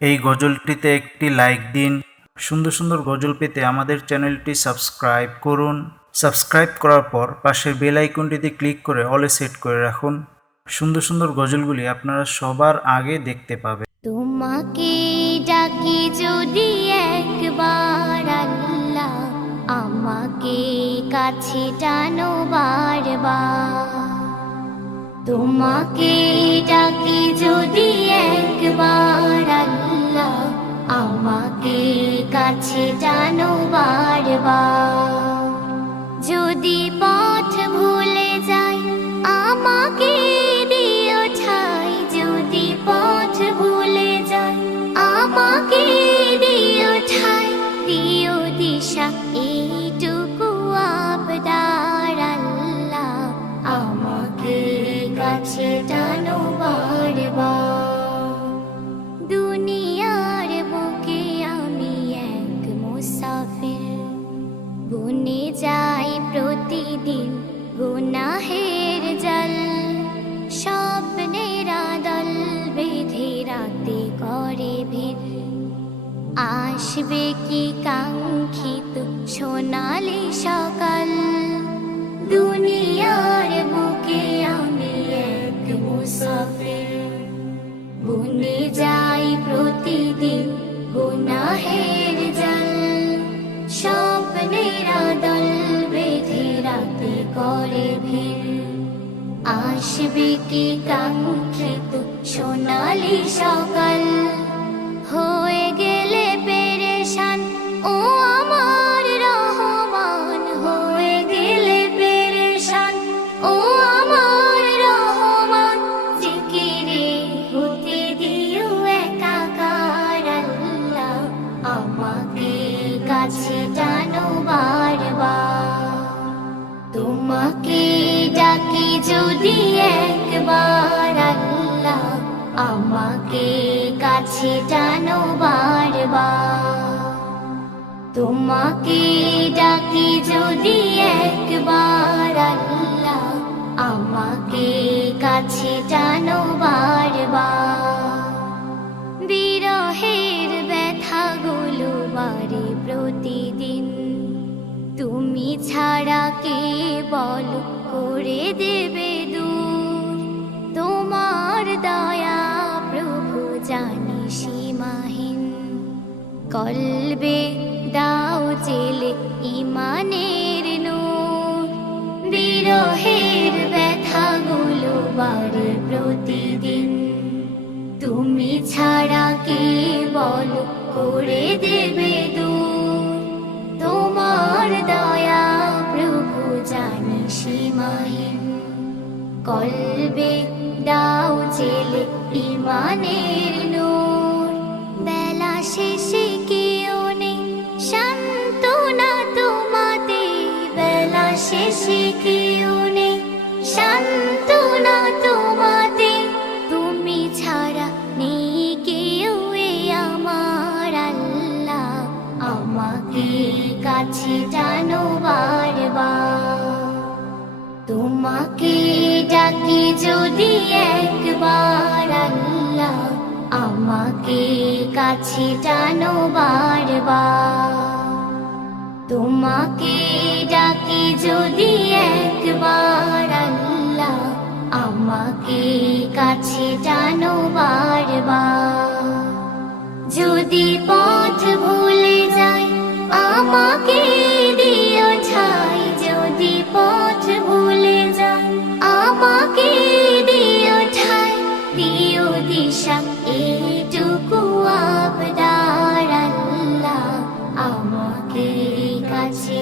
এই গজলটিতে একটি লাইক দিন। সুন্দর সুন্দর গজল পেতে আমাদের চ্যানেলটি সাবস্ক্রাইব করুন। সাবস্ক্রাইব করার পর পাশের বেল আইকনটিতে ক্লিক করে অলে সেট করে রাখুন। সুন্দর সুন্দর গজলগুলি আপনারা সবার আগে দেখতে পাবেন। তোমাকে ডাকি যদি একবার আল্লাহ, আমাকে কাছে টানো বারবার। তোমাকে ডাকি যদি একবার আল্লাহ, আমাকে কাছে টানো বারবার। যদি পথ ভুলে যাই আমাকে দিও ঠাই, যদি পথ ভুলে যাই আমাকে দিও ঠাই, দিও দিশা এইটুকু আবদার আল্লাহ, আমাকে কাছে টানো বারবার। দুনিয়ার বুকে আমি এক মুসাফির, বনে যাই প্রতিদিন গুনাহের জল। স্বপ্নের দল বেঁধে রাতে করে ভিড়, আসবে কি কাঙ্ক্ষিত সোনালি সকাল। দুনিয়ার বুকে আমি এক মুসাফির, বনে যাই প্রতিদিন গুনাহের জল। স্বপ্নের দল বেঁধে রাতে করে ভিড়, আসবে কি কাঙ্ক্ষিত সোনালি সকাল। হয়ে গেলে পেরেশান ও আমার রহমান, হয়ে গেলে পেরেশান ও আমার রহমান। জিকিরে হতে দিও একাকার আল্লাহ, আমাকে কাছে টানো বারবার। তোমাকে ডাকি যদি একবার আল্লাহ, আমাকে কাছে টানো বারবার। তোমাকে ডাকি যদি একবার আল্লাহ, আমাকে কাছে টানো বারবার। বিরহের ব্যথাগুলো বাড়ে প্রতিদিন, তুমি ছাড়া কে বল করে দেবে দূর। তোমার দয়া প্রভু জানি সীমাহীন, কলবে দাও জেলে ইমানের নূর। বিরহের ব্যথাগুলো বাড়ে প্রতিদিন, তুমি ছাড়া কে বল করে দেবে দূর। তোমার দয়া প্রভু জানি সীমাহীন, কলবে দাও জেলে ইমানের নূর। বেলা শেষে কেউ নেই সান্ত্বনা তোমাতে, বেলা শেষে কেউ নেই সান্ত্বনা তোমাতে। তুমি ছাড়া নেই কেউ এ আমার আল্লাহ, আমাকে কাছে টানো বারবার। তোমাকে ডাকি যদি একবার আল্লাহ, আমাকে কাছে টানো বারবার। তোমাকে ডাকি যদি একবার আল্লাহ, আমাকে কাছে টানো বারবার। যদি পথ ভুলে যাই আমাকে দিও ঠাই, যদি পথ ভুলে যাই আমাকে দিও ঠাই, দিও দিশা এইটুকু আবদার আল্লাহ, আমাকে কাছে